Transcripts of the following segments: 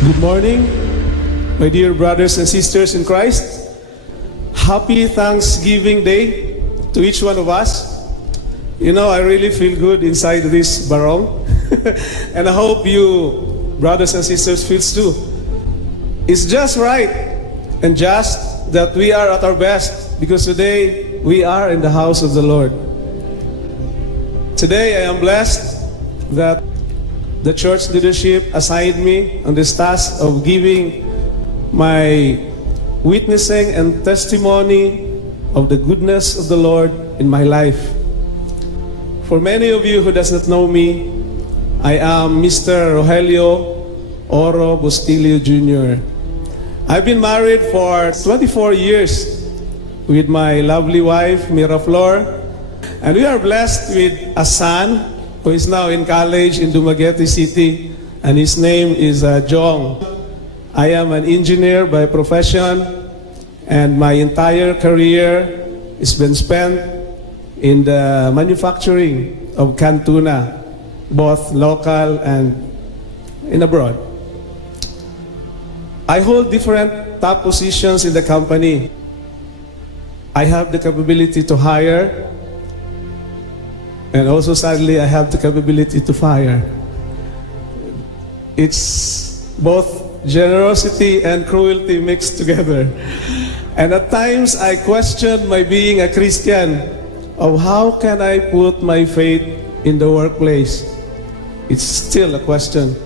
Good morning, my dear brothers and sisters in Christ. Happy Thanksgiving Day to each one of us. You know, I really feel good inside this barong. And I hope you, brothers and sisters, feels too. It's just right and just that we are at our best because today we are in the house of the Lord. Today I am blessed that the church leadership assigned me on this task of giving my witnessing and testimony of the goodness of the Lord in my life. For many of you who does not know me, I am Mr. Rogelio Oro Bustilio Jr. I've been married for 24 years with my lovely wife, Miraflor, and we are blessed with a son who is now in college in Dumaguete City, and his name is Jong. I am an engineer by profession, and my entire career has been spent in the manufacturing of canned tuna, both local and in abroad. I hold different top positions in the company. I have the capability to hire, and also, sadly, I have the capability to fire. It's both generosity and cruelty mixed together. And at times, I question my being a Christian of how can I put my faith in the workplace. It's still a question.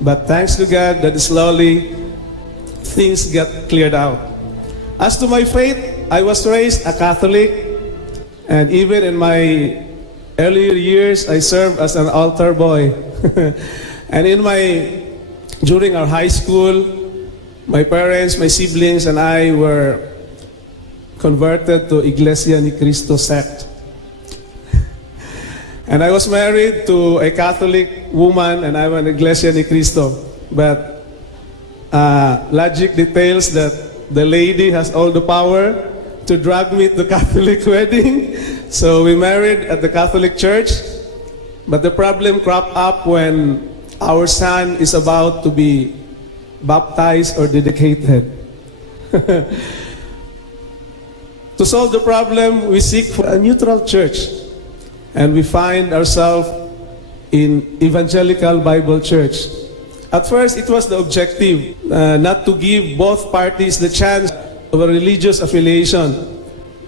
But thanks to God that slowly things get cleared out. As to my faith, I was raised a Catholic, and even in my earlier years, I served as an altar boy. And during our high school, my parents, my siblings, and I were converted to Iglesia ni Cristo sect. And I was married to a Catholic woman, and I'm an Iglesia ni Cristo. But logic details that the lady has all the power to drag me to Catholic wedding. So we married at the Catholic Church, but the problem cropped up when our son is about to be baptized or dedicated. To solve the problem, we seek for a neutral church, and we find ourselves in Evangelical Bible Church. At first, it was the objective not to give both parties the chance of a religious affiliation.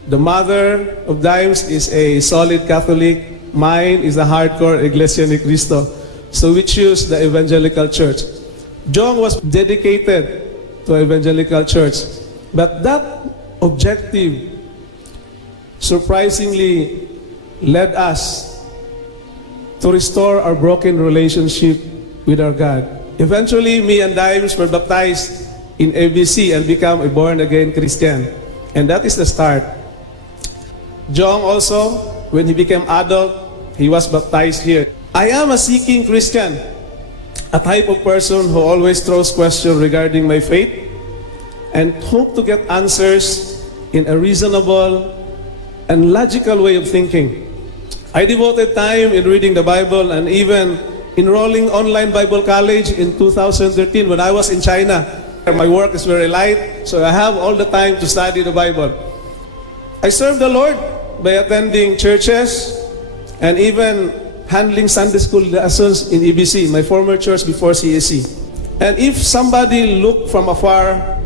The mother of Dimes is a solid Catholic. Mine is a hardcore Iglesia ni Cristo. So we choose the Evangelical Church. Jong was dedicated to Evangelical Church. But that objective surprisingly led us to restore our broken relationship with our God. Eventually, me and Dimes were baptized in ABC and become a born-again Christian. And that is the start. Jong also, when he became adult, he was baptized here. I am a seeking Christian, a type of person who always throws questions regarding my faith and hope to get answers in a reasonable and logical way of thinking. I devoted time in reading the Bible and even enrolling online Bible college in 2013 when I was in China. My work is very light, so I have all the time to study the Bible. I serve the Lord by attending churches and even handling Sunday school lessons in EBC, my former church before CAC. And if somebody looked from afar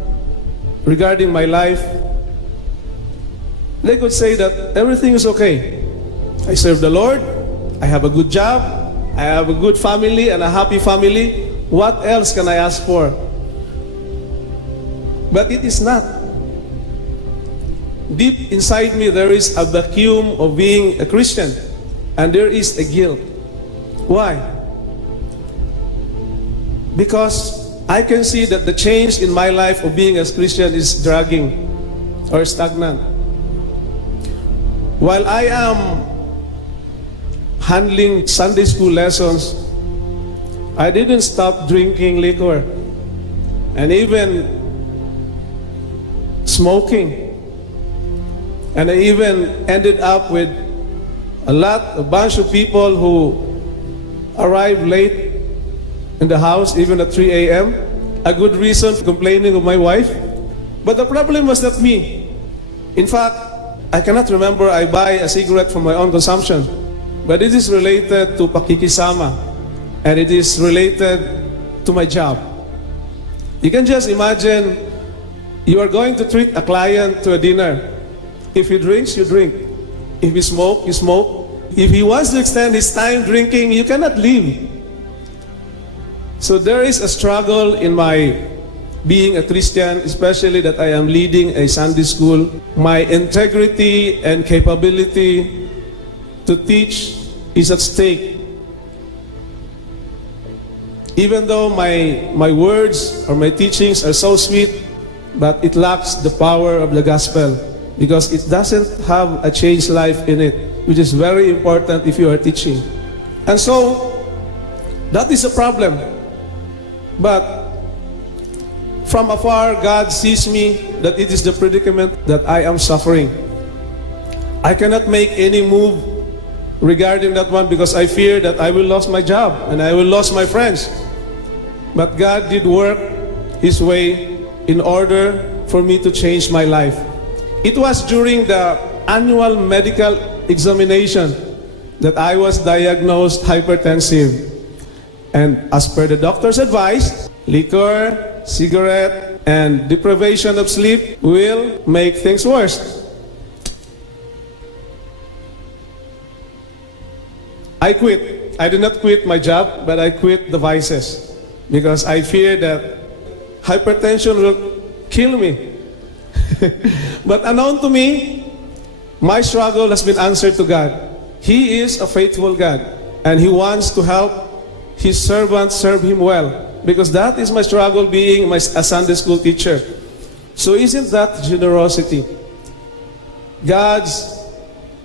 regarding my life, they could say that everything is okay. I serve the Lord, I have a good job, I have a good family and a happy family. What else can I ask for? But it is not. Deep inside me, there is a vacuum of being a Christian, and there is a guilt. Why? Because I can see that the change in my life of being a Christian is dragging or stagnant. While I am handling Sunday school lessons, I didn't stop drinking liquor and even smoking. And I even ended up with a bunch of people who arrived late in the house, even at 3 a.m. a good reason for complaining of my wife. But the problem was not me. In fact, I cannot remember I buy a cigarette for my own consumption. But it is related to pakikisama. And it is related to my job. You can just imagine you are going to treat a client to a dinner. If he drinks, you drink. If he smoke, you smoke. If he wants to extend his time drinking, you cannot leave. So there is a struggle in my being a Christian, especially that I am leading a Sunday school. My integrity and capability to teach is at stake. Even though my words or my teachings are so sweet, but it lacks the power of the gospel because it doesn't have a changed life in it, which is very important if you are teaching. And so, that is a problem. But from afar, God sees me that it is the predicament that I am suffering. I cannot make any move regarding that one because I fear that I will lose my job and I will lose my friends. But God did work His way in order for me to change my life. It was during the annual medical examination that I was diagnosed hypertensive. And as per the doctor's advice, liquor, cigarette, and deprivation of sleep will make things worse. I quit. I did not quit my job, but I quit the vices because I fear that hypertension will kill me. But unknown to me, my struggle has been answered to God. He is a faithful God, and He wants to help His servants serve Him well, because that is my struggle being a Sunday school teacher. So isn't that generosity? God's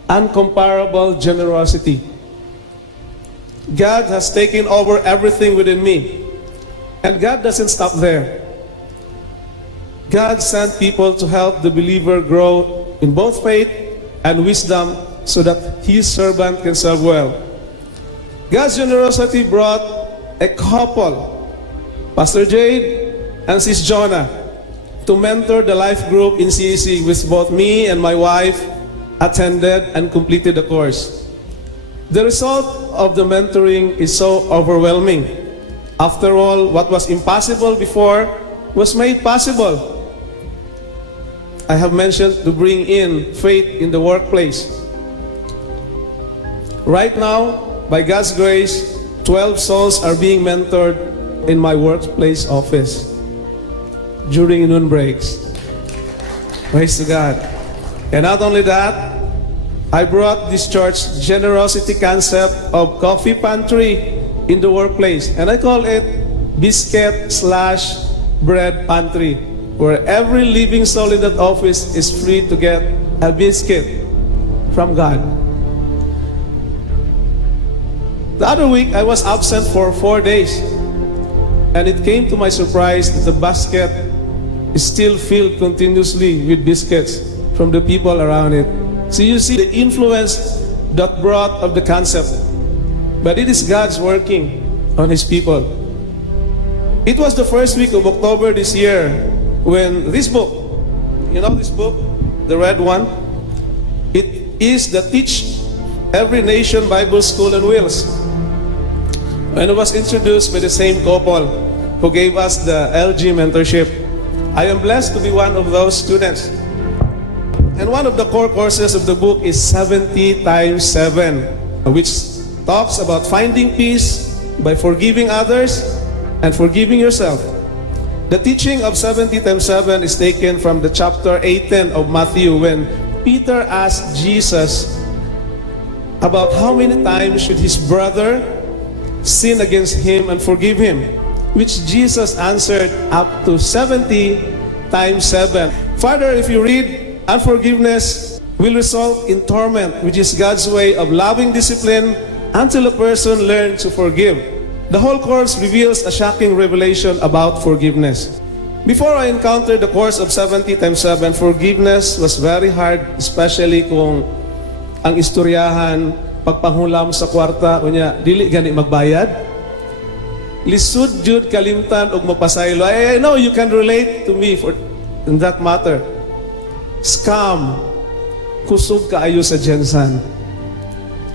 incomparable generosity. God has taken over everything within me. And God doesn't stop there. God sent people to help the believer grow in both faith and wisdom so that His servant can serve well. God's generosity brought a couple, Pastor Jade and Sis Jonah, to mentor the life group in CEC, which both me and my wife attended and completed the course. The result of the mentoring is so overwhelming. After all, what was impossible before was made possible. I have mentioned to bring in faith in the workplace. Right now, by God's grace, 12 souls are being mentored in my workplace office during noon breaks. Praise to God. And not only that, I brought this church generosity concept of coffee pantry in the workplace. And I call it biscuit/bread pantry, where every living soul in that office is free to get a biscuit from God. The other week, I was absent for 4 days. And it came to my surprise that the basket is still filled continuously with biscuits from the people around it. So you see the influence that brought of the concept. But it is God's working on His people. It was the first week of October this year when this book, you know this book, the red one? It is the Teach Every Nation Bible School on Wheels. And it was introduced by the same couple who gave us the LG mentorship. I am blessed to be one of those students. And one of the core courses of the book is 70 times 7, which talks about finding peace by forgiving others and forgiving yourself. The teaching of 70 times 7 is taken from the chapter 18 of Matthew, when Peter asked Jesus about how many times should his brother sin against him and forgive him, which Jesus answered up to 70 times 7. Further, if you read, unforgiveness will result in torment, which is God's way of loving discipline until a person learns to forgive. The whole course reveals a shocking revelation about forgiveness. Before I encountered the course of 70 times 7, forgiveness was very hard, especially kung ang istoryahan, pagpanghulam sa kwarta, kunya, dili gani magbayad. lisud jud kalimtan og mapasaylo. I know you can relate to me in that matter. Scam, kusog kaayo sa Jensan.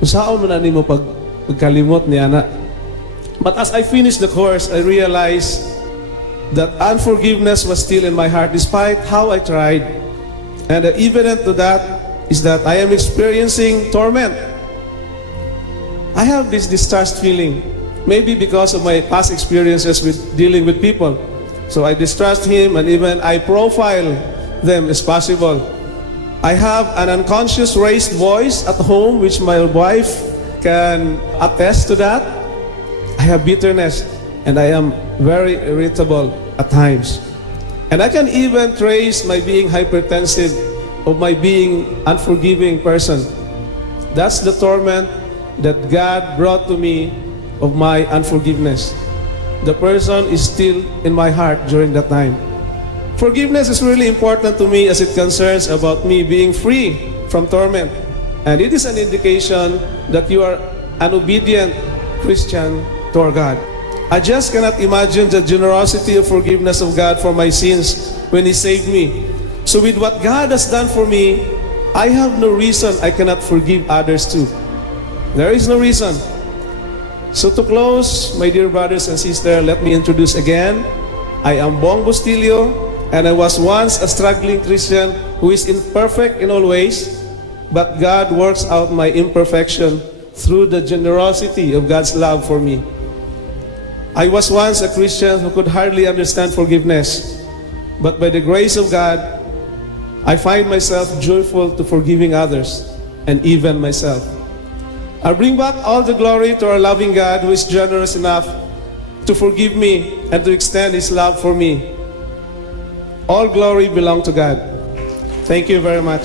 Usaon man nimo pagkalimot ni ana. But as I finished the course, I realized that unforgiveness was still in my heart despite how I tried. And the evidence to that is that I am experiencing torment. I have this distrust feeling, maybe because of my past experiences with dealing with people. So I distrust him, and even I profile them as possible. I have an unconscious raised voice at home, which my wife can attest to that. I have bitterness, and I am very irritable at times. And I can even trace my being hypertensive of my being unforgiving person. That's the torment that God brought to me of my unforgiveness. The person is still in my heart during that time. Forgiveness is really important to me as it concerns about me being free from torment. And it is an indication that you are an obedient Christian to our God. I just cannot imagine the generosity of forgiveness of God for my sins when He saved me. So with what God has done for me, I have no reason I cannot forgive others too. There is no reason. So to close, my dear brothers and sisters, let me introduce again. I am Bong Bustillo, and I was once a struggling Christian who is imperfect in all ways, but God works out my imperfection through the generosity of God's love for me. I was once a Christian who could hardly understand forgiveness, but by the grace of God, I find myself joyful to forgiving others and even myself. I bring back all the glory to our loving God who is generous enough to forgive me and to extend His love for me. All glory belongs to God. Thank you very much.